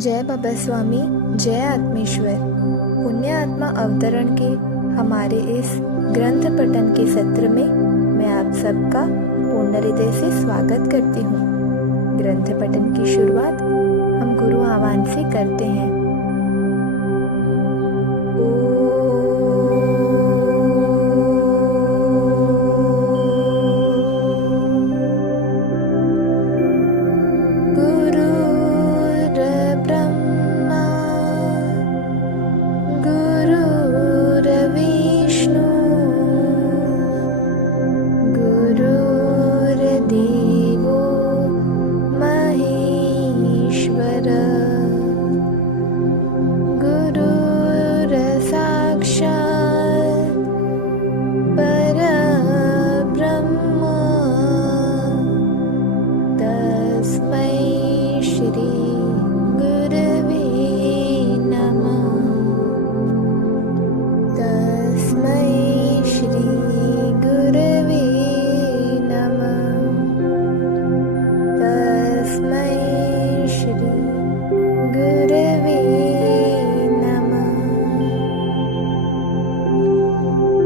जय बाबा स्वामी, जय आत्मेश्वर। पुण्य आत्मा अवतरण के हमारे इस ग्रंथ पठन के सत्र में मैं आप सबका पूर्ण हृदय से स्वागत करती हूँ। ग्रंथ पठन की शुरुआत हम गुरु आह्वान से करते हैं।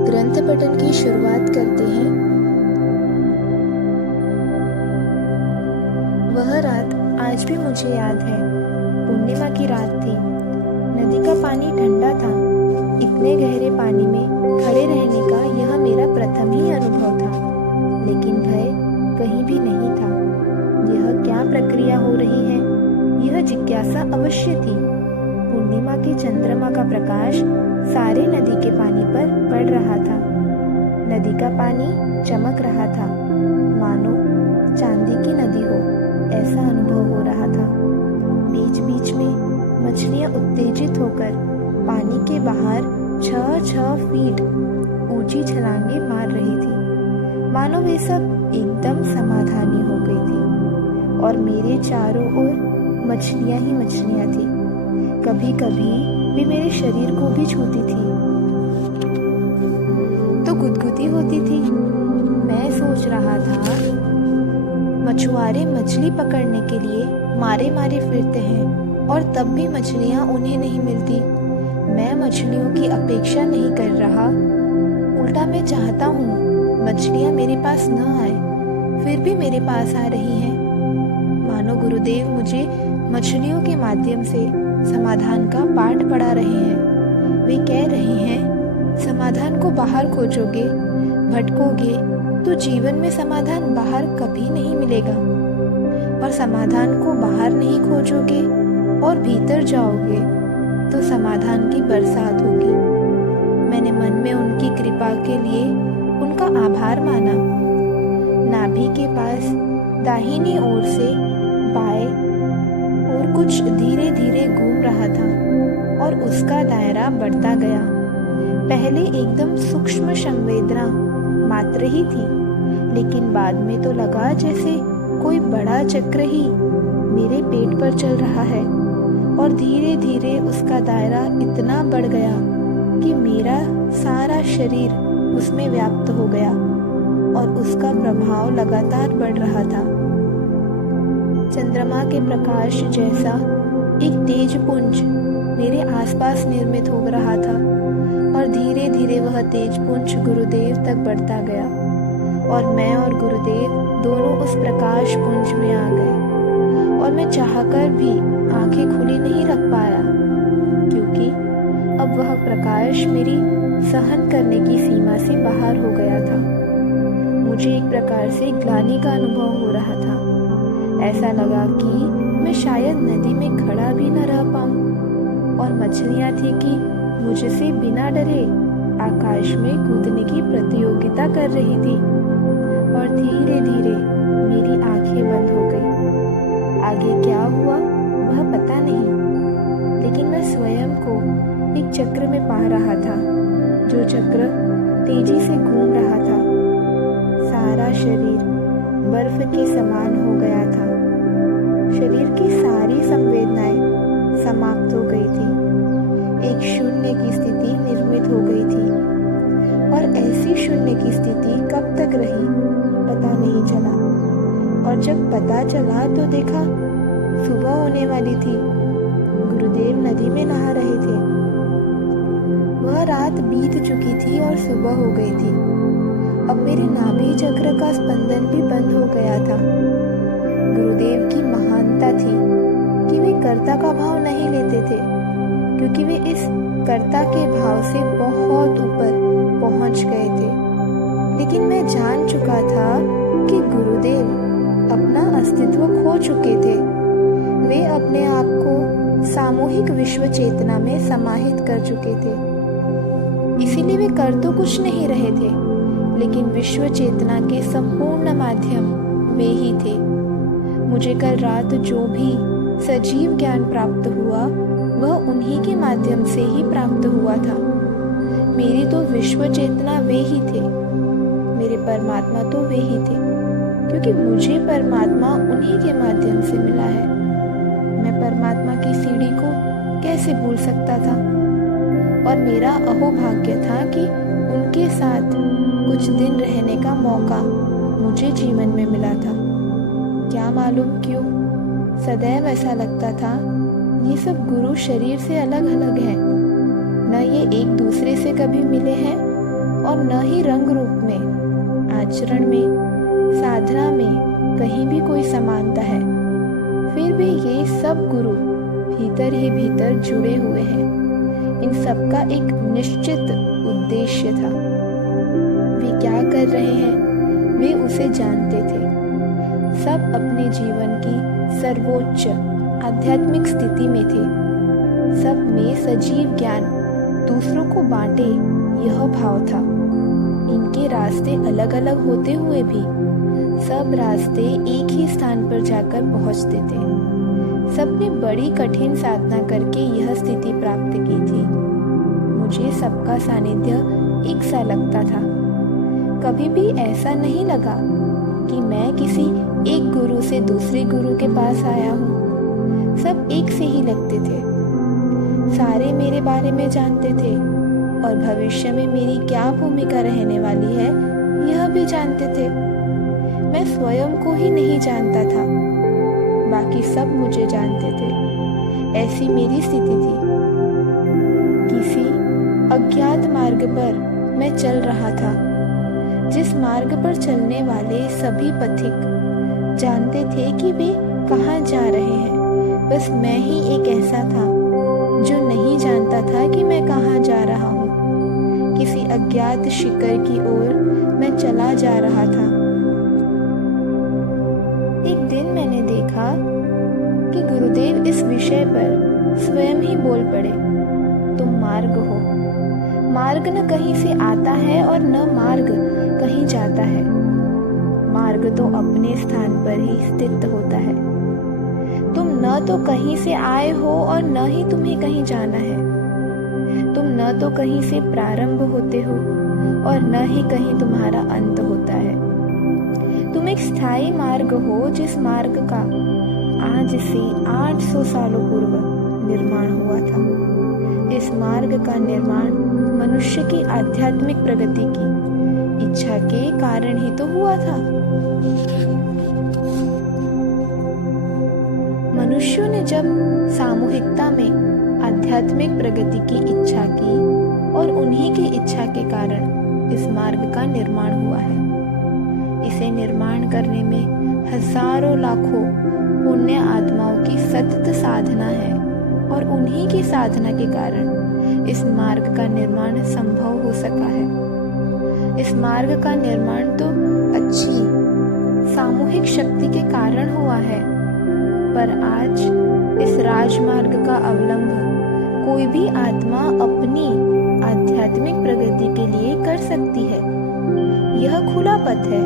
ग्रंथ पठन की शुरुआत करते हैं। वह रात आज भी मुझे याद है। पूर्णिमा की रात थी। नदी का पानी ठंडा था। इतने गहरे पानी में खड़े रहने का यह मेरा प्रथम ही अनुभव था, लेकिन भय कहीं भी नहीं था। यह क्या प्रक्रिया हो रही है, यह जिज्ञासा अवश्य थी। पूर्णिमा के चंद्रमा का प्रकाश सारे नदी के पानी पर पड़ रहा था। नदी का पानी चमक रहा था, मानो चांदी की नदी हो, ऐसा अनुभव हो रहा था। बीच बीच में मछलियां उत्तेजित होकर पानी के बाहर 6-6 फीट ऊंची छलांगे मार रही थी, मानो वे सब एकदम समाधानी हो गई थी और मेरे चारों ओर मछलियां ही मछलियां थी। कभी कभी वे मेरे शरीर को भी छूती थी तो गुदगुदी होती थी। मैं सोच रहा था, मछुआरे मछली पकड़ने के लिए मारे मारे फिरते हैं और तब भी मछलियां उन्हें नहीं मिलती। मैं मछलियों की अपेक्षा नहीं कर रहा, उल्टा मैं चाहता हूँ मछलियां मेरे पास न आए, फिर भी मेरे पास आ रही हैं। मानो गुरुदेव मुझे मछलियों के माध्यम से समाधान का पाठ पढ़ा रहे हैं। वे कह रहे हैं, समाधान को बाहर खोजोगे, भटकोगे तो जीवन में समाधान बाहर कभी नहीं मिलेगा, और समाधान को बाहर नहीं खोजोगे और भीतर जाओगे तो समाधान की बरसात होगी। मैंने मन में उनकी कृपा के लिए उनका आभार माना। नाभि के पास दाहिनी ओर से बाएं और कुछ धीरे धीरे घूम रहा था और उसका दायरा बढ़ता गया। पहले एकदम सूक्ष्म संवेदना मात्र ही थी, लेकिन बाद में तो लगा जैसे कोई बड़ा चक्र ही मेरे पेट पर चल रहा है, और धीरे धीरे उसका दायरा इतना बढ़ गया कि मेरा सारा शरीर उसमें व्याप्त हो गया और उसका प्रभाव लगातार बढ़ रहा था। चंद्रमा के प्रकाश जैसा एक तेज पुंज मेरे आसपास निर्मित हो रहा था, और धीरे धीरे वह तेज पुंज गुरुदेव तक बढ़ता गया और मैं और गुरुदेव दोनों उस प्रकाश पुंज में आ गए। और मैं चाहकर भी आंखें खुली नहीं रख पाया, क्योंकि अब वह प्रकाश मेरी सहन करने की सीमा से बाहर हो गया था। मुझे एक प्रकार से ग्लानि का अनुभव हो रहा था। ऐसा लगा कि मैं शायद नदी में खड़ा भी न रह पाऊं, और मछलियां थी कि मुझसे बिना डरे आकाश में कूदने की प्रतियोगिता कर रही थी। और धीरे धीरे मेरी आंखें बंद हो गई। आगे क्या हुआ वह पता नहीं, लेकिन मैं स्वयं को एक चक्र में पा रहा था, जो चक्र तेजी से घूम रहा था। सारा शरीर बर्फ के समान हो गया था। शरीर की सारी संवेदनाएं समाप्त हो गई थी। एक शून्य की स्थिति निर्मित हो गई थी, और ऐसी शून्य की स्थिति कब तक रही पता नहीं चला। और जब पता चला तो देखा सुबह होने वाली थी। गुरुदेव नदी में नहा रहे थे। वह रात बीत चुकी थी और सुबह हो गई थी। अब मेरे नाभि चक्र का स्पंदन भी बंद हो गया था। गुरुदेव की महानता थी कि वे कर्ता का भाव नहीं लेते थे, क्योंकि वे इस कर्ता के भाव से बहुत ऊपर पहुंच गए थे। लेकिन मैं जान चुका था कि गुरुदेव अपना अस्तित्व खो चुके थे। वे अपने आप को सामूहिक विश्व चेतना में समाहित कर चुके थे। इसीलिए वे कर तो कुछ नहीं रहे थे, लेकिन विश्व चेतना के संपूर्ण माध्यम वे ही थे। मुझे कल रात जो भी सजीव ज्ञान प्राप्त हुआ वह उन्हीं के माध्यम से ही प्राप्त हुआ था। मेरी तो विश्व चेतना वे ही थे, मेरे परमात्मा तो वे ही थे, क्योंकि मुझे परमात्मा उन्हीं के माध्यम से मिला है। मैं परमात्मा की सीढ़ी को कैसे भूल सकता था? और मेरा अहोभाग्य था कि उनके साथ कुछ दिन रहने का मौका मुझे जीवन में मिला था। क्या मालूम क्यों सदैव ऐसा लगता था ये सब गुरु शरीर से अलग अलग हैं। न ये एक दूसरे से कभी मिले हैं और न ही रंग रूप में, आचरण में, साधना में कहीं भी कोई समानता है। फिर भी ये सब गुरु भीतर ही भीतर जुड़े हुए हैं। इन सब का एक निश्चित उद्देश्य था। वे क्या कर रहे हैं वे उसे जानते थे। सब अपने जीवन की सर्वोच्च आध्यात्मिक स्थिति में थे। सब में सजीव ज्ञान दूसरों को बांटे, यह भाव था। इनके रास्ते अलग अलग होते हुए भी सब रास्ते एक ही स्थान पर जाकर पहुंचते थे। सबने बड़ी कठिन साधना करके यह स्थिति प्राप्त की थी। मुझे सबका सानिध्य एक सा लगता था। कभी भी ऐसा नहीं लगा कि मैं किसी एक गुरु से दूसरे गुरु के पास आया हूँ। सब एक से ही लगते थे। सारे मेरे बारे में जानते थे और भविष्य में मेरी क्या भूमिका रहने वाली है यह भी जानते थे। मैं स्वयं को ही नहीं जानता था, बाकी सब मुझे जानते थे। ऐसी मेरी स्थिति थी। किसी अज्ञात मार्ग पर मैं चल रहा था, जिस मार्ग पर चलने वाले सभी पथिक जानते थे कि वे कहाँ जा रहे हैं। बस मैं ही एक ऐसा था जो नहीं जानता था कि मैं कहाँ जा रहा हूँ। किसी अज्ञात शिखर की ओर मैं चला जा रहा था। एक दिन मैंने देखा कि गुरुदेव इस विषय पर स्वयं ही बोल पड़े। तुम मार्ग हो। मार्ग न कहीं से आता है और न मार्ग कहीं जाता है। मार्ग तो अपने स्थान पर ही स्थित होता है। तुम न तो कहीं से आए हो और न ही तुम्हें कहीं जाना है। तुम न तो कहीं से प्रारंभ होते हो और न ही कहीं तुम्हारा अंत होता है। तुम एक स्थायी मार्ग हो, जिस मार्ग का आज से 800 सालों पूर्व निर्माण हुआ था। इस मार्ग का निर्माण मनुष्य की आध्यात्मिक प्रगति की इच्छा के कारण ही तो हुआ था। मनुष्यों ने जब सामूहिकता में आध्यात्मिक प्रगति की इच्छा की और उन्हीं की इच्छा के कारण इस मार्ग का निर्माण हुआ है। इसे निर्माण करने में हजारों लाखों पुण्य आत्माओं की सतत साधना है और उन्हीं की साधना के कारण इस मार्ग का निर्माण संभव हो सका है। इस मार्ग का निर्माण तो अच्छी सामूहिक शक्ति के कारण हुआ है, पर आज इस राजमार्ग का अवलंब कोई भी आत्मा अपनी आध्यात्मिक प्रगति के लिए कर सकती है। यह खुला पथ है।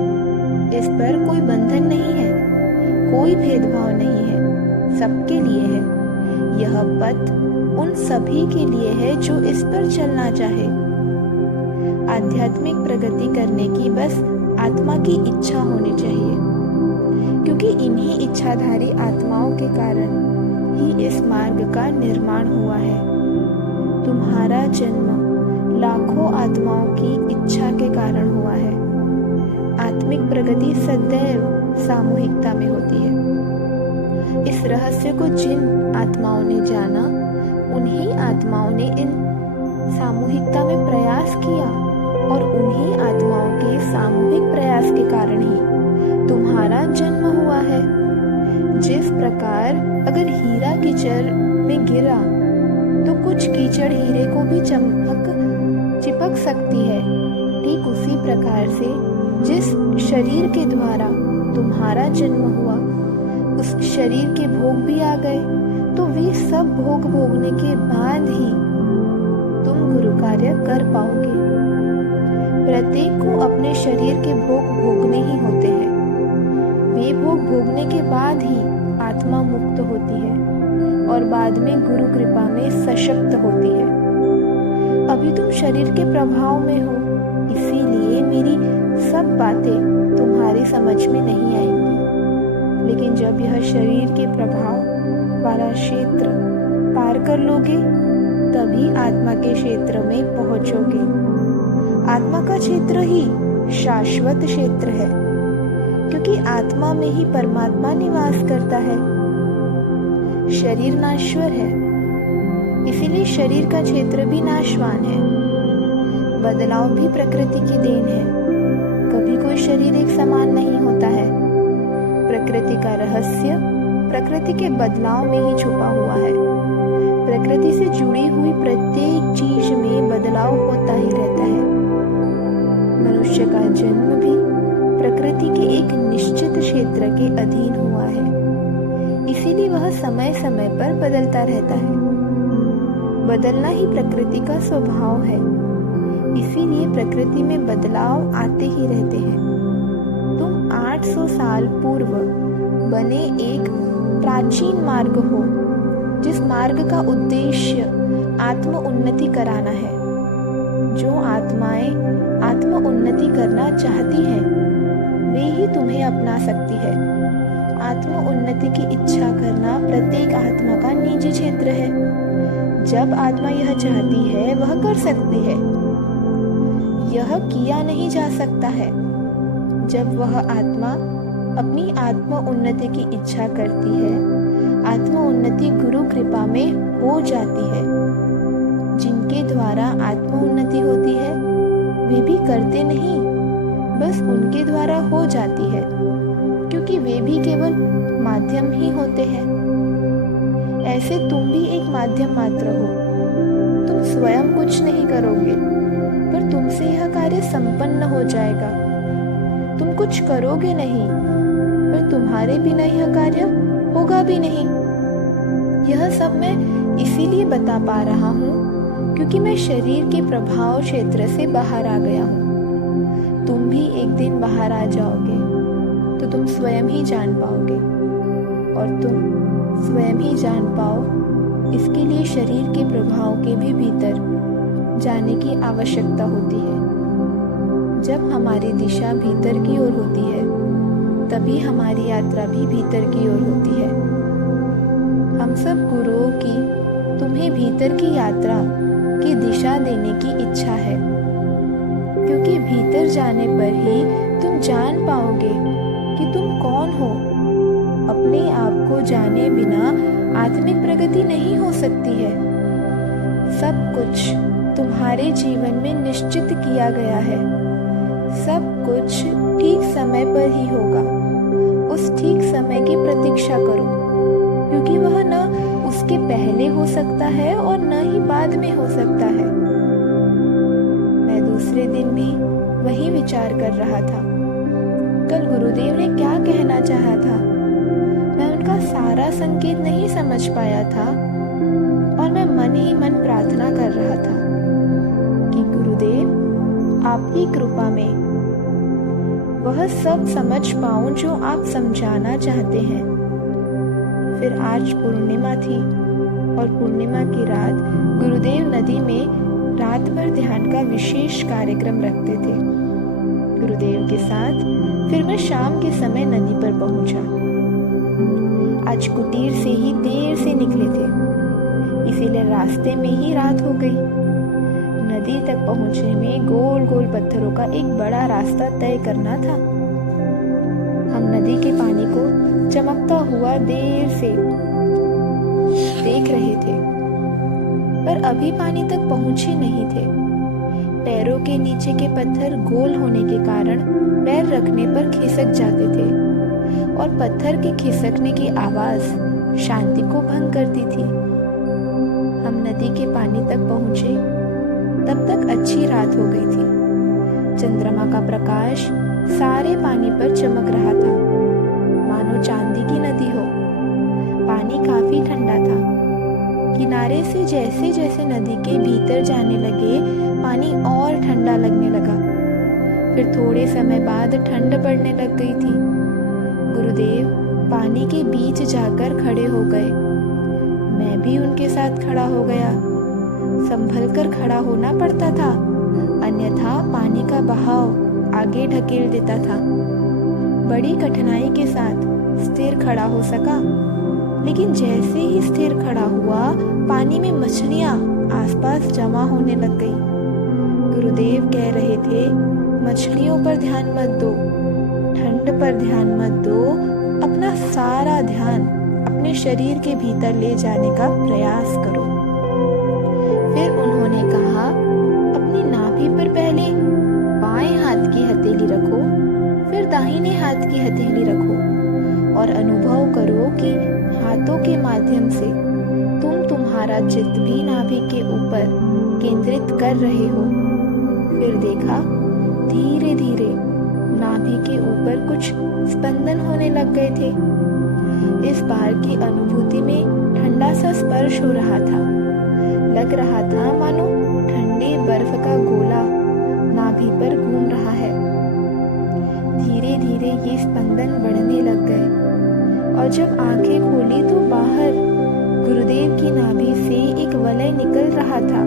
इस पर कोई बंधन नहीं है, कोई भेदभाव नहीं है, सबके लिए है। यह पथ उन सभी के लिए है जो इस पर चलना चाहे। आध्यात्मिक प्रगति करने की बस आत्मा की इच्छा होनी चाहिए, क्योंकि इन्हीं इच्छाधारी आत्माओं के कारण ही इस मार्ग का निर्माण हुआ है। तुम्हारा जन्म लाखों आत्माओं की इच्छा के कारण हुआ है। आत्मिक प्रगति सदैव सामूहिकता में होती है। इस रहस्य को जिन आत्माओं ने जाना उन्हीं आत्माओं ने इन सामूहिकता में प्रयास किया और उन्हीं आत्माओं के सामूहिक प्रयास के कारण ही तुम्हारा जन्म हुआ है। जिस प्रकार अगर हीरा कीचड़ में गिरा तो कुछ कीचड़ हीरे को भी चिपक सकती है, ठीक उसी प्रकार से जिस शरीर के द्वारा तुम्हारा जन्म हुआ उस शरीर के भोग भी आ गए, तो वे सब भोग भोगने के बाद ही तुम गुरु कार्य कर पाओगे। प्रत्येक को अपने शरीर के भोग भोगने ही होते हैं। वे भोग भोगने के बाद ही आत्मा मुक्त होती है और बाद में गुरु कृपा में सशक्त होती है। अभी तुम शरीर के प्रभाव में हो, इसीलिए मेरी सब बातें तुम्हारी समझ में नहीं आएंगी। लेकिन जब यह शरीर के प्रभाव वाला क्षेत्र पार कर लोगे तभी आत्मा के क्षेत्र में पहुंचोगे। आत्मा का क्षेत्र ही शाश्वत क्षेत्र है, क्योंकि आत्मा में ही परमात्मा निवास करता है। शरीर नाश्वर है, इसीलिए शरीर का क्षेत्र भी नाशवान है। बदलाव भी प्रकृति की देन है। कभी कोई शरीर एक समान नहीं होता है। प्रकृति का रहस्य प्रकृति के बदलाव में ही छुपा हुआ है। प्रकृति से जुड़ी हुई प्रत्येक चीज में बदलाव होता ही रहता है। मनुष्य का जन्म भी प्रकृति के एक निश्चित क्षेत्र के अधीन हुआ है, इसीलिए वह समय समय पर बदलता रहता है। बदलना ही प्रकृति का स्वभाव है, इसीलिए प्रकृति में बदलाव आते ही रहते हैं। तुम 800 साल पूर्व बने एक प्राचीन मार्ग हो, जिस मार्ग का उद्देश्य आत्म उन्नति कराना है। जो आत्माएं आत्म उन्नति करना चाहती हैं, वे ही तुम्हें अपना सकती है। आत्म उन्नति की इच्छा करना प्रत्येक आत्मा का निजी क्षेत्र है। जब आत्मा यह चाहती है वह कर सकती है, यह किया नहीं जा सकता है। जब वह आत्मा अपनी आत्म उन्नति की इच्छा करती है, आत्म उन्नति गुरु कृपा में हो जाती है। जिनके द्वारा आत्म उन्नति होती है वे भी करते नहीं, बस उनके द्वारा हो जाती है, क्योंकि वे भी केवल माध्यम ही होते हैं। ऐसे तुम भी एक माध्यम मात्र हो। तुम स्वयं कुछ नहीं करोगे, पर तुमसे यह कार्य संपन्न हो जाएगा। तुम कुछ करोगे नहीं, पर तुम्हारे बिना यह कार्य होगा भी नहीं। यह सब मैं इसीलिए बता पा रहा हूँ क्योंकि मैं शरीर के प्रभाव क्षेत्र से बाहर आ गया हूँ। तुम भी एक दिन बाहर आ जाओगे तो तुम स्वयं ही जान पाओगे, और तुम स्वयं ही जान पाओ इसके लिए शरीर के प्रभाव के भी भीतर जाने की आवश्यकता होती है। जब हमारी दिशा भीतर की ओर होती है तभी हमारी यात्रा भी भीतर की ओर होती है। हम सब गुरुओं की तुम्हें भीतर की यात्रा की दिशा देने की इच्छा है, क्योंकि भीतर जाने पर ही तुम जान पाओगे कि तुम कौन हो। अपने आप को जाने बिना आत्मिक प्रगति नहीं हो सकती है। सब कुछ तुम्हारे जीवन में निश्चित किया गया है। सब कुछ ठीक समय पर ही होगा। उस ठीक समय की प्रतीक्षा करो, क्योंकि वह न उसके पहले हो सकता है और न ही बाद में हो सकता है। मैं दूसरे दिन भी वही विचार कर रहा था। कल गुरुदेव ने क्या कहना चाहा था, मैं उनका सारा संकेत नहीं समझ पाया था, और मैं मन ही मन प्रार्थना कर रहा था कि गुरुदेव आपकी कृपा में वह सब समझ पाऊं जो आप समझाना चाहते हैं। फिर आज पूर्णिमा थी और पूर्णिमा की रात गुरुदेव नदी में रात भर ध्यान का विशेष कार्यक्रम रखते थे। गुरुदेव के साथ फिर मैं शाम के समय नदी पर पहुंचा। आज कुटीर से ही देर से निकले थे, इसीलिए रास्ते में ही रात हो गई। नदी तक पहुंचने में गोल गोल पत्थरों का एक बड़ा रास्ता तय करना था। हम नदी के पानी को चमकता हुआ देर से देख रहे थे। पर अभी पानी तक पहुंचे नहीं थे। पैरों के नीचे के पत्थर गोल होने के कारण पैर रखने पर खिसक जाते थे और पत्थर के खिसकने की आवाज शांति को भंग करती थी। हम नदी के पानी तक पहुंचे, तब तक अच्छी रात हो गई थी। चंद्रमा का प्रकाश सारे पानी पर चमक रहा था, मानो चांदी की नदी हो। पानी काफी ठंडा था। किनारे से जैसे जैसे नदी के भीतर जाने लगे, पानी और ठंडा लगने लगा। फिर थोड़े समय बाद ठंड पड़ने लग गई थी। गुरुदेव पानी के बीच जाकर खड़े हो गए। मैं भी उनके साथ खड़ा हो गया। संभल कर खड़ा होना पड़ता था, अन्यथा पानी का बहाव आगे ढकेल देता था। बड़ी कठिनाई के साथ स्थिर खड़ा हो सका, लेकिन जैसे ही स्थिर खड़ा हुआ, पानी में मछलियां आसपास जमा होने लग गई। गुरुदेव कह रहे थे, मछलियों पर ध्यान मत दो, ठंड पर ध्यान मत दो, अपना सारा ध्यान अपने शरीर के भीतर ले जाने का प्रयास करो। फिर उन्होंने कहा, अपनी नाभि पर पहले बाएं हाथ की हथेली रखो, फिर दाहिने हाथ की हथेली रखो और अनुभव करो कि हाथों के माध्यम से तुम तुम्हारा चित्त भी नाभि के ऊपर केंद्रित कर रहे हो। फिर देखा, धीरे धीरे नाभि के ऊपर कुछ स्पंदन होने लग गए थे। इस बार की अनुभूति में ठंडा सा स्पर्श हो रहा था। लग रहा था मानो ठंडे बर्फ का गोला नाभि पर घूम रहा है। धीरे धीरे ये स्पंदन बढ़ने लग गए और जब आंखें खोली तो बाहर गुरुदेव की नाभि से एक वलय निकल रहा था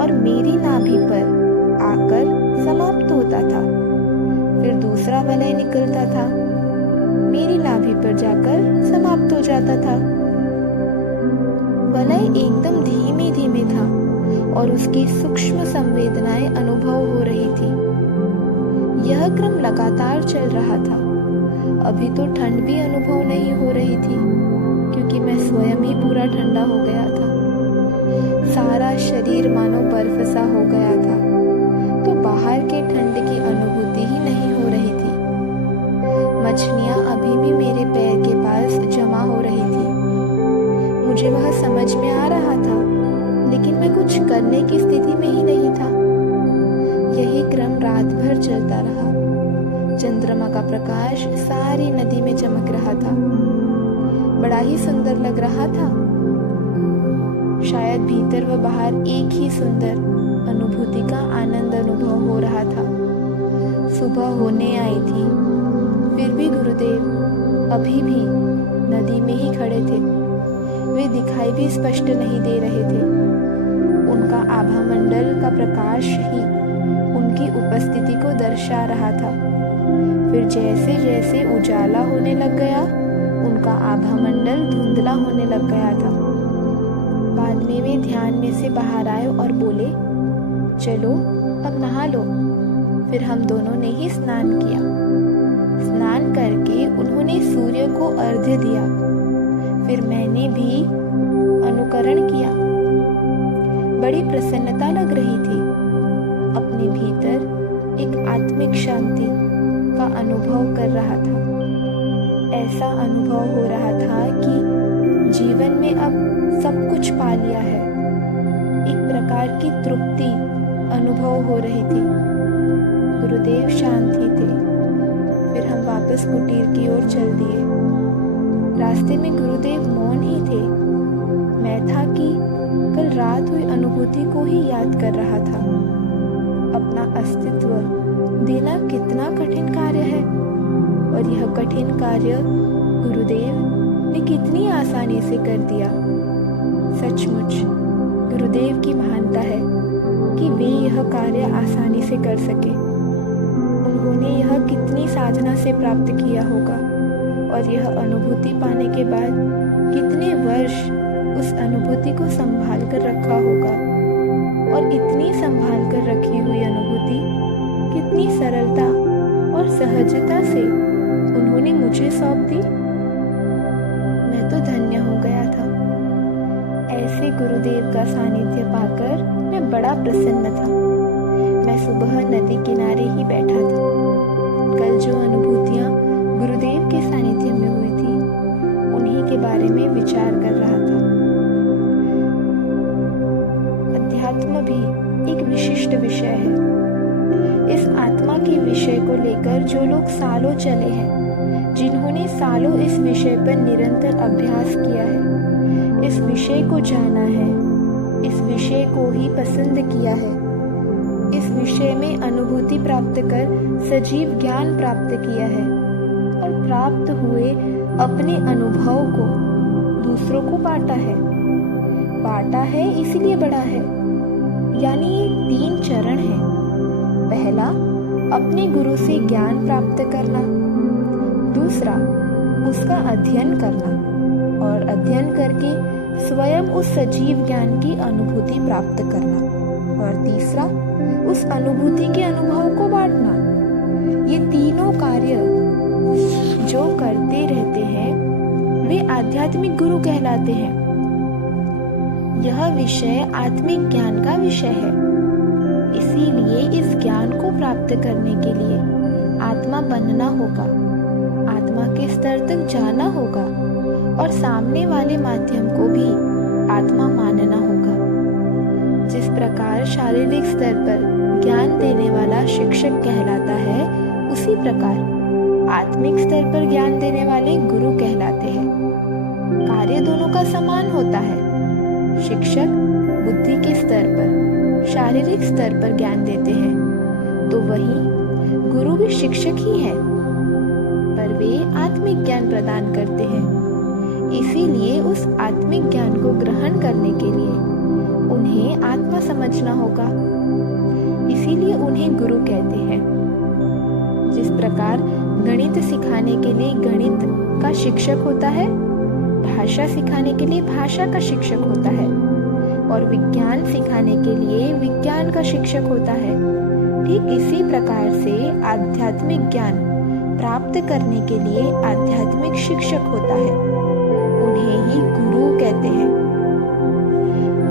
और मेरी नाभि पर आकर समाप्त होता था। फिर दूसरा वलय निकलता था, मेरी नाभि पर जाकर समाप्त हो जाता था। वलय एकदम धीमे धीमे था और उसकी सूक्ष्म संवेदनाएं अनुभव हो रही थी। यह क्रम लगातार चल रहा था। अभी तो ठंड भी अनुभव नहीं हो रही थी, क्योंकि मैं स्वयं ही पूरा ठंडा हो गया था। सारा शरीर मानो बर्फ सा हो गया था, तो बाहर के ठंड की अनुभूति ही नहीं हो रही थी। मछलियां अभी भी मेरे पैर के पास जमा हो रही थी। मुझे वह समझ में आ रहा था, लेकिन मैं कुछ करने की स्थिति में ही नहीं था। यही क्रम रात भर चलता रहा। चंद्रमा का प्रकाश सारी नदी में चमक रहा था। बड़ा ही सुंदर लग रहा था। शायद भीतर व बाहर एक ही सुंदर अनुभूति का आनंद अनुभव हो रहा था। सुबह होने आई थी, फिर भी गुरुदेव अभी भी नदी में ही खड़े थे। वे दिखाई भी स्पष्ट नहीं दे रहे थे। उनका आभा मंडल का प्रकाश ही उनकी उपस्थिति को दर्शा रहा था। फिर जैसे जैसे उजाला होने लग गया, उनका आभा मंडल धुंधला होने लग गया था। बाद में वे ध्यान में से बाहर आए और बोले, चलो अब नहा लो। फिर हम दोनों ने ही स्नान किया। स्नान करके उन्होंने सूर्य को अर्घ्य दिया। फिर मैंने भी अनुकरण किया। बड़ी प्रसन्नता लग रही थी। अपने भीतर एक आत्मिक शांति का अनुभव कर रहा था। ऐसा अनुभव हो रहा था कि जीवन में अब सब कुछ पा लिया है। एक प्रकार की तृप्ति अनुभव हो रही थी। गुरुदेव शांत ही थे। फिर हम वापस कुटीर की ओर चल दिए। रास्ते में गुरुदेव मौन ही थे। मैं था कि कल रात हुई अनुभूति को ही याद कर रहा था। अपना अस्तित्व देना कितना कठिन कार्य है, और यह कठिन कार्य गुरुदेव ने कितनी आसानी से कर दिया। सचमुच गुरुदेव की महानता है कि वे यह कार्य आसानी से कर सके। उन्होंने यह कितनी साधना से प्राप्त किया होगा, और यह अनुभूति पाने के बाद कितने वर्ष उस अनुभूति को संभाल कर रखा होगा। और इतनी संभाल कर रखी हुई अनुभूति कितनी सरलता और सहजता से उन्होंने मुझे सौंप दी। मैं तो धन्य हो गया था। ऐसे गुरुदेव का सानिध्य पाकर मैं बड़ा प्रसन्न था। मैं सुबह नदी किनारे ही बैठा था। कल जो अनुभूतियां गुरुदेव के सानिध्य में हुई थी, उन्हीं के बारे में विचार कर रहा था। अध्यात्म भी एक विशिष्ट विषय है। इस आत्मा के विषय को लेकर जो लोग सालों चले हैं, जिन्होंने सालों इस विषय पर निरंतर अभ्यास किया है, इस विषय को जाना है, इस विषय को ही पसंद किया है, इस विषय में अनुभूति प्राप्त कर सजीव ज्ञान प्राप्त किया है और प्राप्त हुए अपने अनुभव को दूसरों को बांटा है इसलिए बड़ा है। यानी ये 3 चरण हैं। पहला, अपने गुरु से ज्ञान प्राप्त करना। दूसरा, उसका अध्ययन करना और अध्ययन करके स्वयं उस सजीव ज्ञान की अनुभूति प्राप्त करना। और तीसरा, उस अनुभूति के अनुभव को बांटना। ये तीनों कार्य जो करते रहते हैं, वे आध्यात्मिक गुरु कहलाते हैं। यह विषय आत्मिक ज्ञान का विषय है। इसीलिए इस ज्ञान को प्राप्त करने के लिए आत्मा बनना होगा, आत्मा के स्तर तक जाना होगा और सामने वाले माध्यम को भी आत्मा मानना होगा। जिस प्रकार शारीरिक स्तर पर ज्ञान देने वाला शिक्षक कहलाता है, उसी प्रकार आत्मिक स्तर पर ज्ञान देने वाले गुरु कहलाते हैं। कार्य दोनों का समान होता है। शिक्षक बुद्धि के स्तर पर, शारीरिक स्तर पर ज्ञान देते हैं, तो वही गुरु भी शिक्षक ही हैं, पर वे आत्मिक ज्ञान प्रदान करते हैं। इसीलिए उस आत्मिक ज्ञान को ग्रहण करने के लिए उन्हें आत्मा समझना होगा। इसीलिए उन्हें गुरु कहते हैं। जिस प्रकार गणित सिखाने के लिए गणित का शिक्षक होता है, भाषा सिखाने के लिए भाषा का शिक्षक होता है और विज्ञान सिखाने के लिए विज्ञान का शिक्षक होता है, ठीक इसी प्रकार से आध्यात्मिक ज्ञान प्राप्त करने के लिए आध्यात्मिक शिक्षक होता है। उन्हें ही गुरु कहते हैं।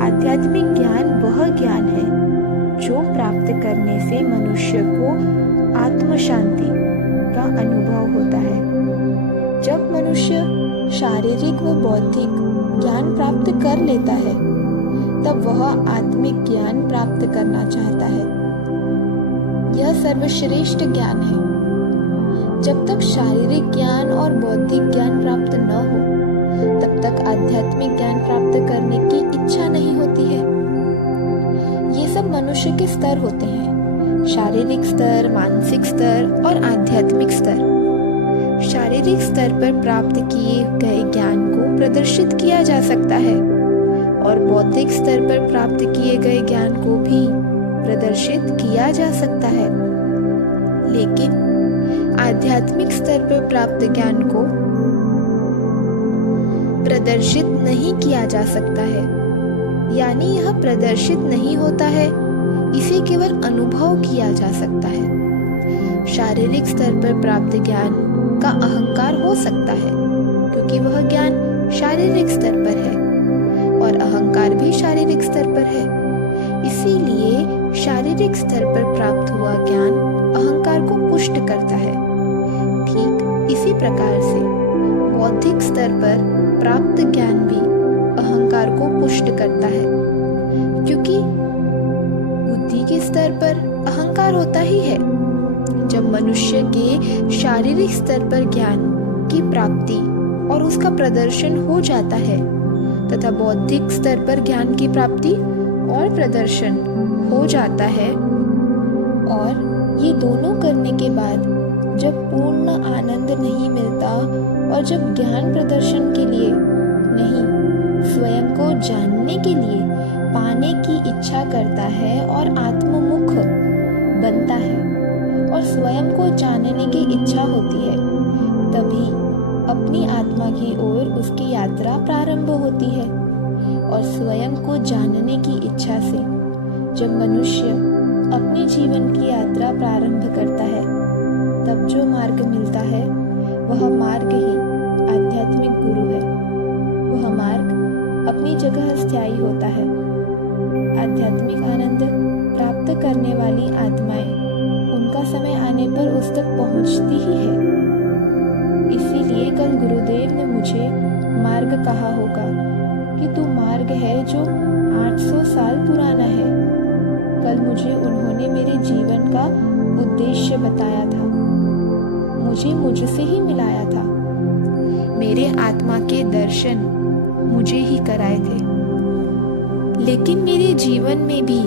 आध्यात्मिक ज्ञान वह ज्ञान है जो प्राप्त करने से मनुष्य को आत्म शांति का अनुभव होता है। जब मनुष्य शारीरिक व बौद्धिक ज्ञान प्राप्त कर लेता है, तब वह आत्मिक ज्ञान प्राप्त करना चाहता है। यह सर्वश्रेष्ठ ज्ञान है। जब तक शारीरिक ज्ञान और बौद्धिक ज्ञान प्राप्त न हो, तब तक आध्यात्मिक ज्ञान प्राप्त करने की इच्छा नहीं होती है। ये सब मनुष्य के स्तर होते हैं: शारीरिक स्तर, मानसिक स्तर और आध्यात्मिक स्तर। शारीरिक स्तर पर प्राप्त किए गए ज्ञान को प्रदर्शित किया जा सकता है और बौद्धिक स्तर पर प्राप्त किए गए ज्ञान को भी प्रदर्शित किया जा सकता है, लेकिन आध्यात्मिक स्तर पर प्राप्त ज्ञान को प्रदर्शित नहीं किया जा सकता है। यानी यह प्रदर्शित नहीं होता है, इसे केवल अनुभव किया जा सकता है। शारीरिक स्तर पर प्राप्त ज्ञान का अहंकार हो सकता है, क्योंकि वह ज्ञान शारीरिक स्तर पर है और अहंकार भी शारीरिक स्तर पर है। इसीलिए शारीरिक स्तर पर प्राप्त हुआ ज्ञान अहंकार को पुष्ट करता है। ठीक इसी प्रकार से बौद्धिक स्तर पर प्राप्त ज्ञान भी अहंकार को पुष्ट करता है, क्योंकि बुद्धि के स्तर पर अहंकार होता ही है। जब मनुष्य के शारीरिक स्तर पर ज्ञान की प्राप्ति और उसका प्रदर्शन हो जाता है तथा बौद्धिक स्तर पर ज्ञान की प्राप्ति और प्रदर्शन हो जाता है, और ये दोनों करने के बाद जब पूर्ण आनंद नहीं मिलता और जब ज्ञान प्रदर्शन के लिए नहीं, स्वयं को जानने के लिए पाने की इच्छा करता है और आत्ममुख बनता है और स्वयं को जानने की इच्छा होती है, तभी अपनी आत्मा की ओर उसकी यात्रा प्रारंभ होती है। और स्वयं को जानने की इच्छा से जब मनुष्य अपने जीवन की यात्रा प्रारंभ करता है, तब जो मार्ग मिलता है वह मार्ग ही आध्यात्मिक गुरु है। वह मार्ग अपनी जगह स्थायी होता है। आध्यात्मिक आनंद प्राप्त करने वाली आत्माएं उनका समय आने पर उस तक पहुंचती ही है। इसीलिए कल गुरुदेव ने मुझे मार्ग कहा होगा कि तू मार्ग है जो 800 साल पुराना है। कल मुझे उन्होंने मेरे जीवन का उद्देश्य बताया था, मुझे मुझसे ही मिलाया था, मेरे आत्मा के दर्शन मुझे ही कराए थे। लेकिन मेरे जीवन में भी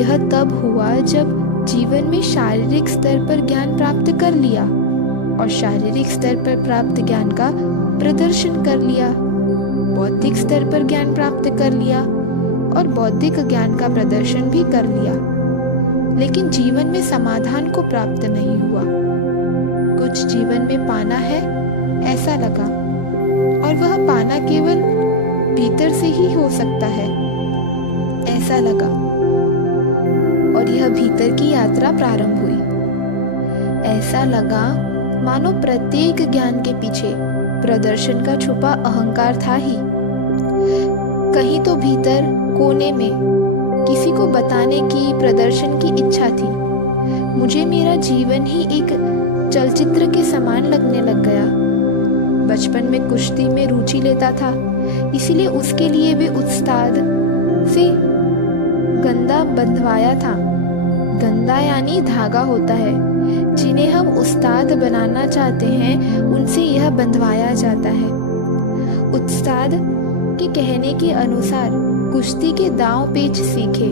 यह तब हुआ जब जीवन में शारीरिक स्तर पर ज्ञान प्राप्त कर लिया और शारीरिक स्तर पर प्राप्त ज्ञान का प्रदर्शन कर लिया, बौद्धिक स्तर पर ज्ञान प्राप्त कर लिया और बौद्धिक ज्ञान का प्रदर्शन भी कर लिया, लेकिन जीवन में समाधान को प्राप्त नहीं हुआ। कुछ जीवन में पाना है ऐसा लगा, और वह पाना केवल भीतर से ही हो सकता है ऐसा लगा, और यह भीतर की यात्रा प्रारंभ हुई। ऐसा लगा मानो प्रत्येक ज्ञान के पीछे प्रदर्शन का छुपा अहंकार था ही। कहीं तो भीतर कोने में किसी को बताने की, प्रदर्शन की इच्छा थी। मुझे मेरा जीवन ही एक चलचित्र के समान लगने लग गया। बचपन में कुश्ती में रुचि लेता था, इसलिए उसके लिए भी उस्ताद से गंदा बंधवाया था। गंदा यानी धागा होता है, जिन्हें हम उस्ताद बनाना चाहते हैं उनसे यह बंधवाया जाता है। उस्ताद के कहने के अनुसार कुश्ती के दांव पेच सीखे,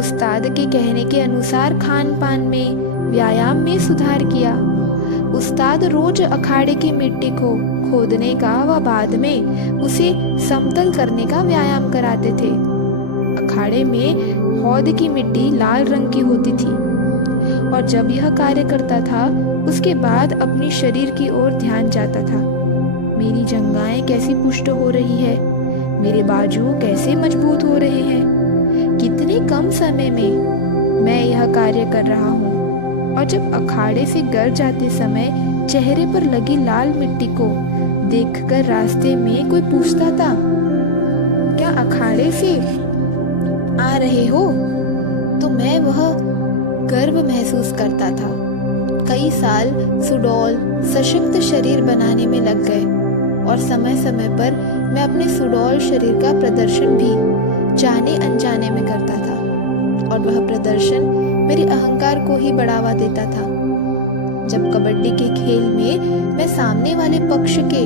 उस्ताद के कहने के अनुसार खान पान में, व्यायाम में सुधार किया। उस्ताद रोज अखाड़े की मिट्टी को खोदने का व बाद में उसे समतल करने का व्यायाम कराते थे। अखाड़े में हौद की मिट्टी लाल रंग की होती थी, और जब यह कार्य करता था उसके बाद अपने शरीर की ओर ध्यान जाता था। मेरी जंघाएं कैसी पुष्ट हो रही है, मेरे बाजू कैसे मजबूत हो रहे हैं, कितने कम समय में मैं यह कार्य कर रहा हूँ। और जब अखाड़े से घर जाते समय चेहरे पर लगी लाल मिट्टी को देखकर रास्ते में कोई पूछता था, क्या अखाड़े से आ रहे हो, तो मैं वह गर्व महसूस करता था। कई साल सुडौल सशक्त शरीर बनाने में लग गए, और समय समय पर मैं अपने सुडौल शरीर का प्रदर्शन भी जाने अनजाने में करता था, और वह प्रदर्शन मेरे अहंकार को ही बढ़ावा देता था। जब कबड्डी के खेल में मैं सामने वाले पक्ष के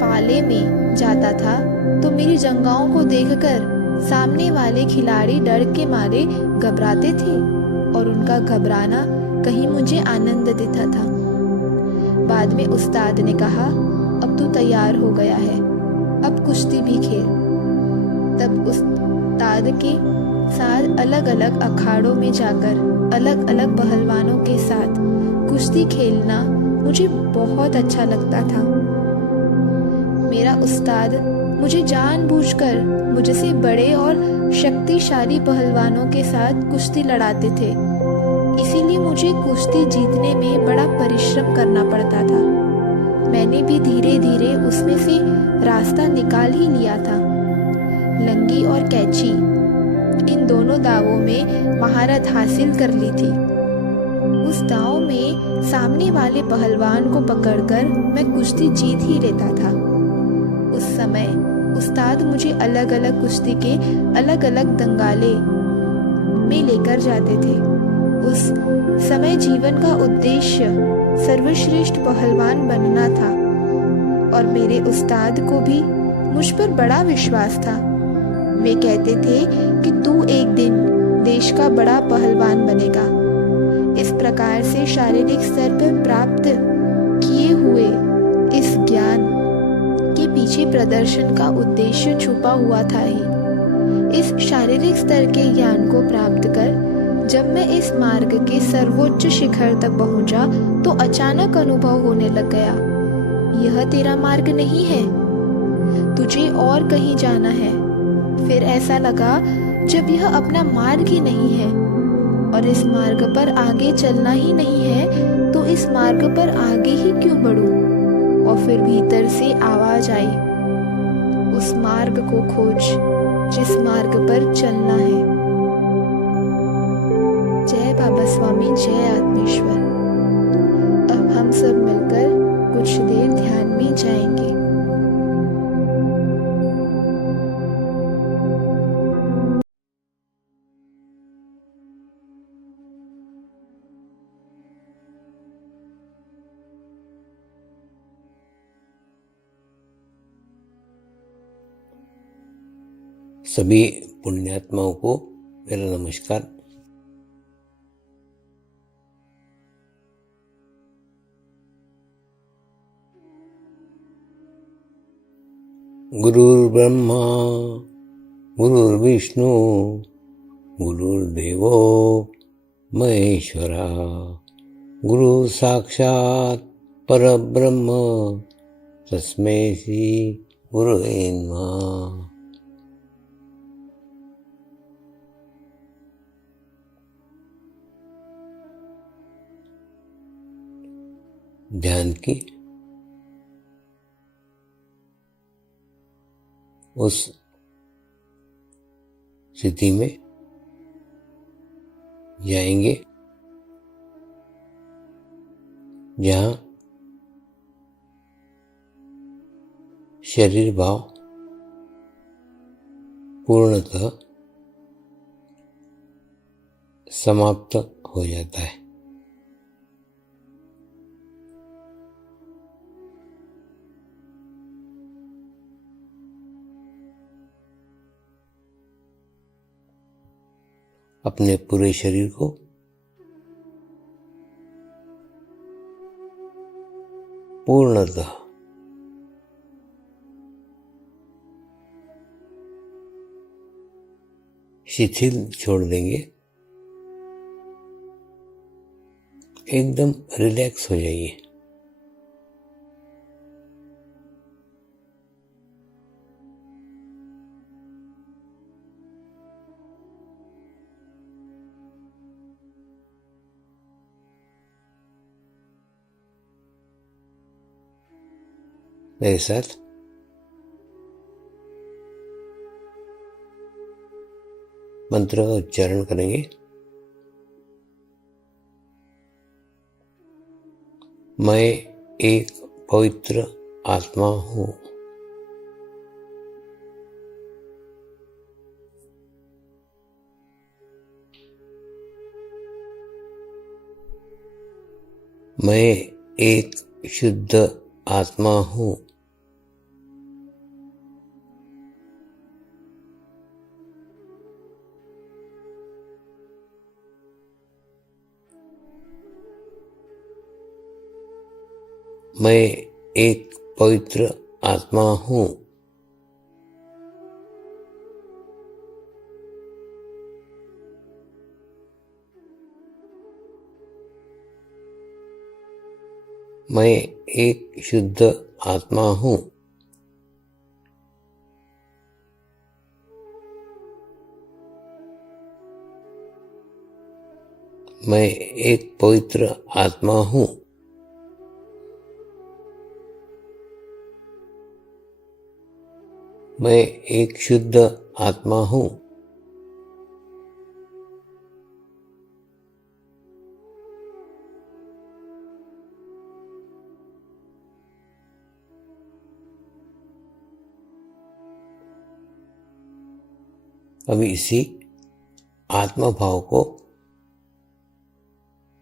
पाले में जाता था तो मेरी जंघाओं को देखकर सामने वाले खिलाड़ी डर के मारे घबराते थे, और उनका घबराना कहीं मुझे आनंद देता था। बाद में उस्ताद ने कहा, अब तू तैयार हो गया है, अब कुश्ती भी खेल। तब उस्ताद के साथ अलग अलग अखाड़ों में जाकर अलग अलग पहलवानों के साथ कुश्ती खेलना मुझे बहुत अच्छा लगता था। मेरा उस्ताद मुझे जानबूझकर मुझसे बड़े और शक्तिशाली पहलवानों के साथ कुश्ती लड़ाते थे, इसीलिए मुझे कुश्ती जीतने में बड़ा परिश्रम करना पड़ता था। मैंने भी धीरे धीरे उसमें से रास्ता निकाल ही लिया था। लंगी और कैची, इन दोनों दावों में महारत हासिल कर ली थी। उस दाव में सामने वाले पहलवान को पकड़कर मैं कुश्ती जीत ही लेता था। उस समय उस्ताद मुझे अलग अलग कुश्ती के अलग अलग दंगाले में लेकर जाते थे। उस समय जीवन का उद्देश्य सर्वश्रेष्ठ पहलवान बनना था, और मेरे उस्ताद को भी मुझ पर बड़ा विश्वास था। वे कहते थे कि तू एक दिन देश का बड़ा पहलवान बनेगा। इस प्रकार से शारीरिक स्तर पर प्राप्त किए हुए इस ज्ञान के पीछे प्रदर्शन का उद्देश्य छुपा हुआ था ही। इस शारीरिक स्तर के ज्ञान को प्राप्त कर जब मैं इस मार्ग के सर्वोच्च शिखर तक पहुंचा तो अचानक अनुभव होने लग गया, यह तेरा मार्ग नहीं है, तुझे और कहीं जाना है। फिर ऐसा लगा जब यह अपना मार्ग ही नहीं है और इस मार्ग पर आगे चलना ही नहीं है तो इस मार्ग पर आगे ही क्यों बढ़ूं। और फिर भीतर से आवाज आई, उस मार्ग को खोज जिस मार्ग पर चलना है। जय बाबा स्वामी, जय आत्मेश्वर। अब हम सब मिलकर कुछ देर ध्यान में जाएंगे। सभी पुण्यात्माओं को मेरा नमस्कार। गुरुर्ब्रह्मा गुरुर्विष्णु गुरुर्देवो महेश्वरा, गुरु साक्षात् परब्रह्म तस्मै श्री गुरुवे नमः। ध्यान की उस स्थिति में जाएंगे जहाँ शरीर भाव पूर्णतः समाप्त हो जाता है। अपने पूरे शरीर को पूर्णतः शिथिल छोड़ देंगे, एकदम रिलैक्स हो जाइए। मेरे साथ मंत्र का उच्चारण करेंगे। मैं एक पवित्र आत्मा हूँ। मैं एक शुद्ध आत्मा हूँ। मैं एक पवित्र आत्मा हूँ। मैं एक शुद्ध आत्मा हूँ। मैं एक पवित्र आत्मा हूँ। मैं एक शुद्ध आत्मा हूँ। अभी इसी आत्मा भाव को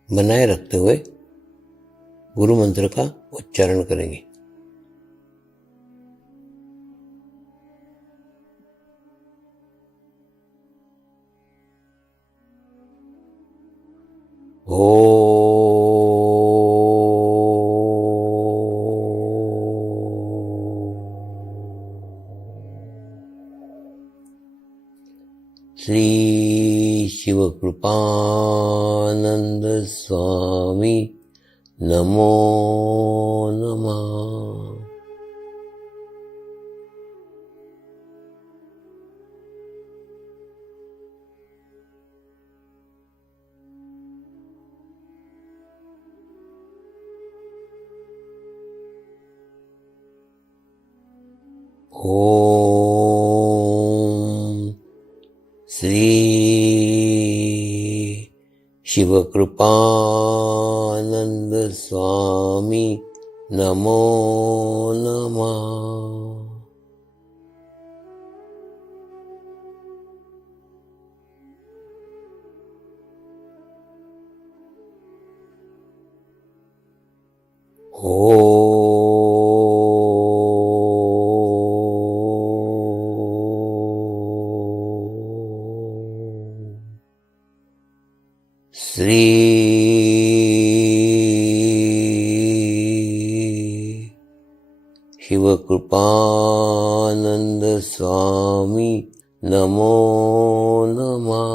बनाए रखते हुए गुरु मंत्र का उच्चारण करेंगे। श्री शिवकृपानंद स्वामी नमो नमः। ओम शिव कृपानंद स्वामी नमो नमः। श्री शिव कृपानंद स्वामी नमो नमः।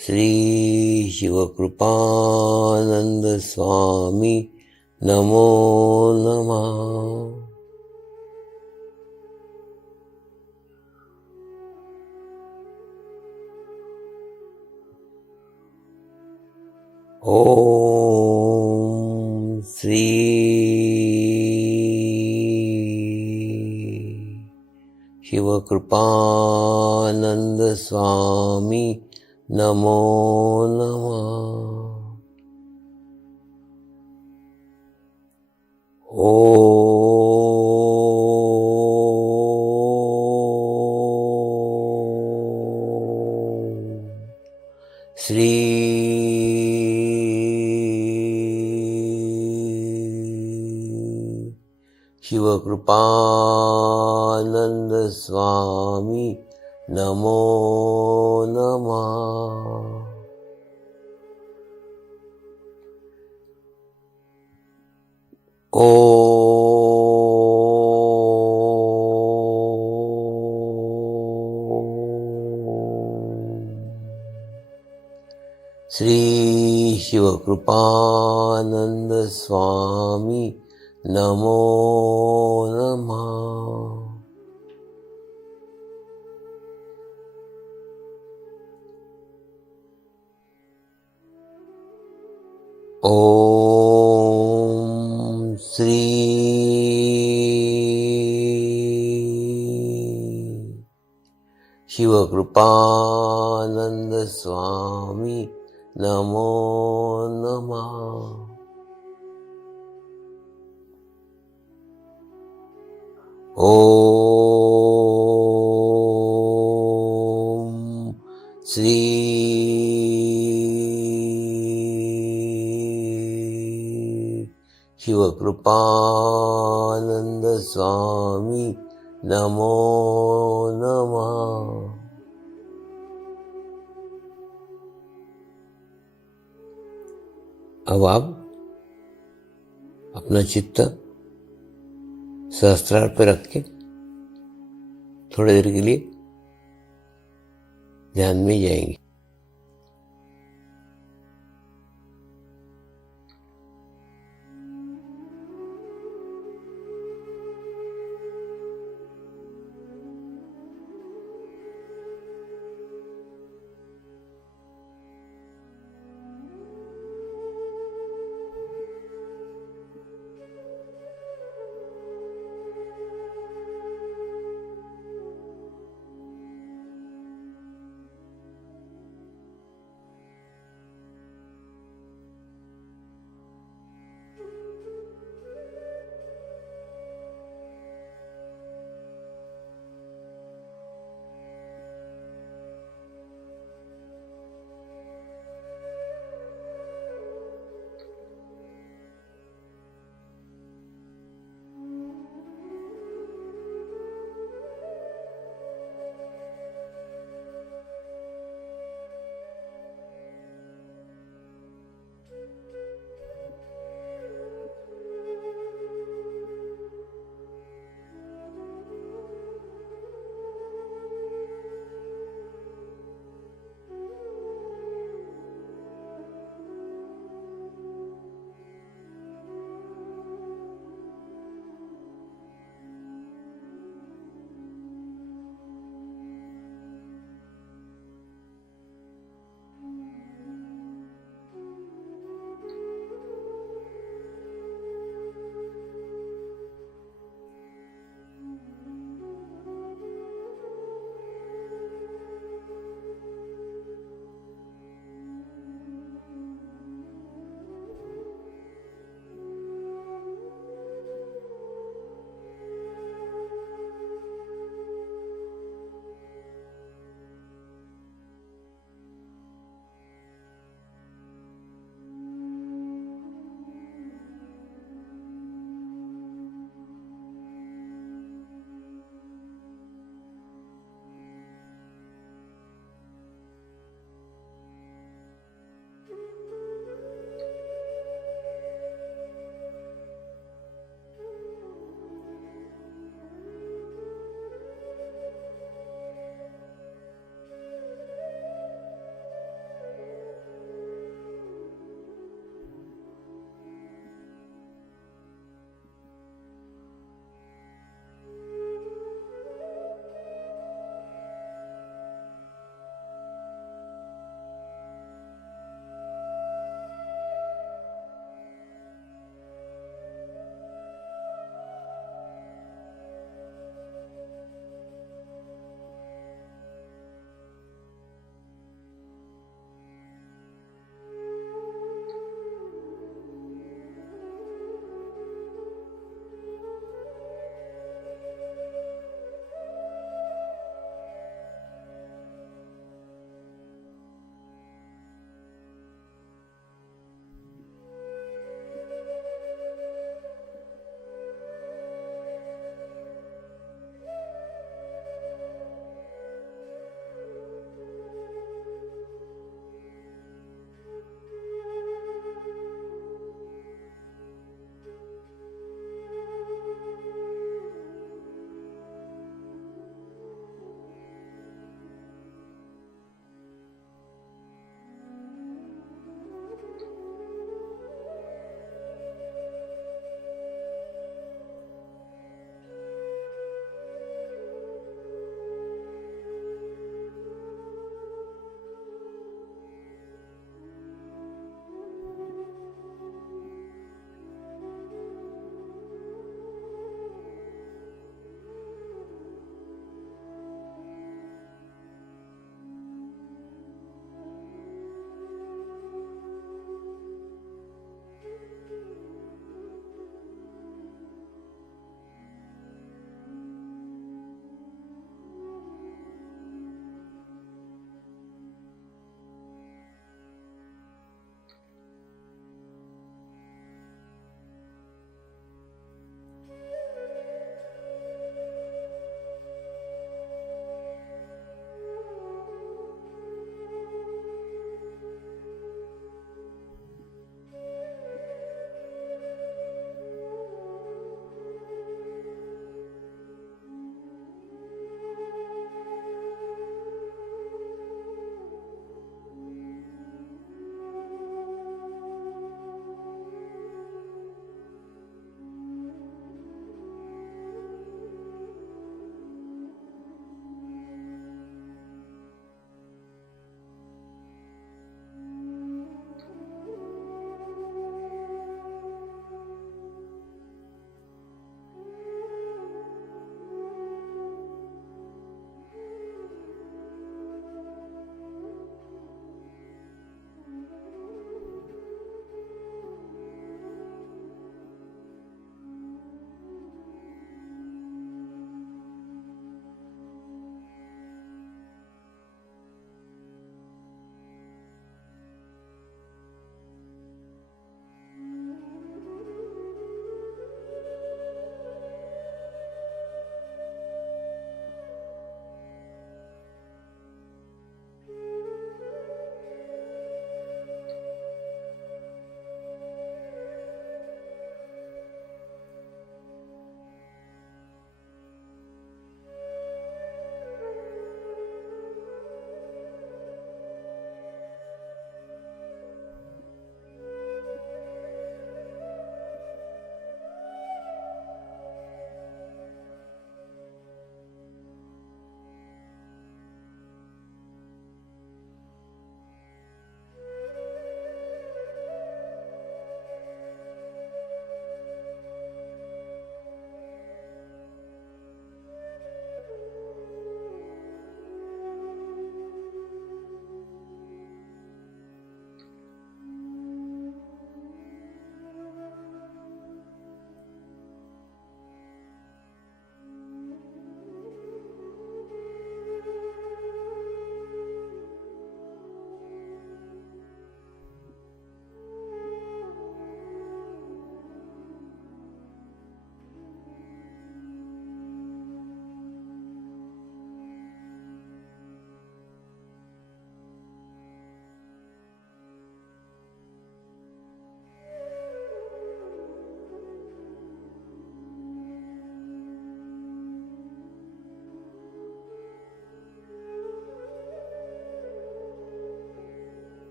श्री शिव कृपानंद स्वामी नमो नमः। ओम श्री शिव कृपानंद स्वामी नमो नमः। श्री शिव कृपानंद स्वामी नमो नमः। श्री शिव कृपानंद स्वामी नमो नमः। ओम श्री शिव कृपानंद स्वामी नमो नमः। ओम श्री शिव कृपानंद स्वामी नमो नमः। अब आप अपना चित्त सहस्त्रार पर रख के थोड़ी देर के लिए ध्यान में जाएंगे।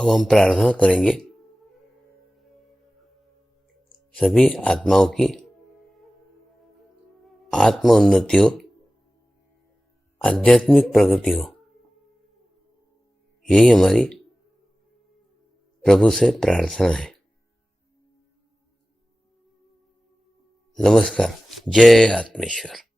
अब हम प्रार्थना करेंगे सभी आत्माओं की आत्म उन्नति हो, आध्यात्मिक प्रगति हो। यही हमारी प्रभु से प्रार्थना है। नमस्कार। जय आत्मेश्वर।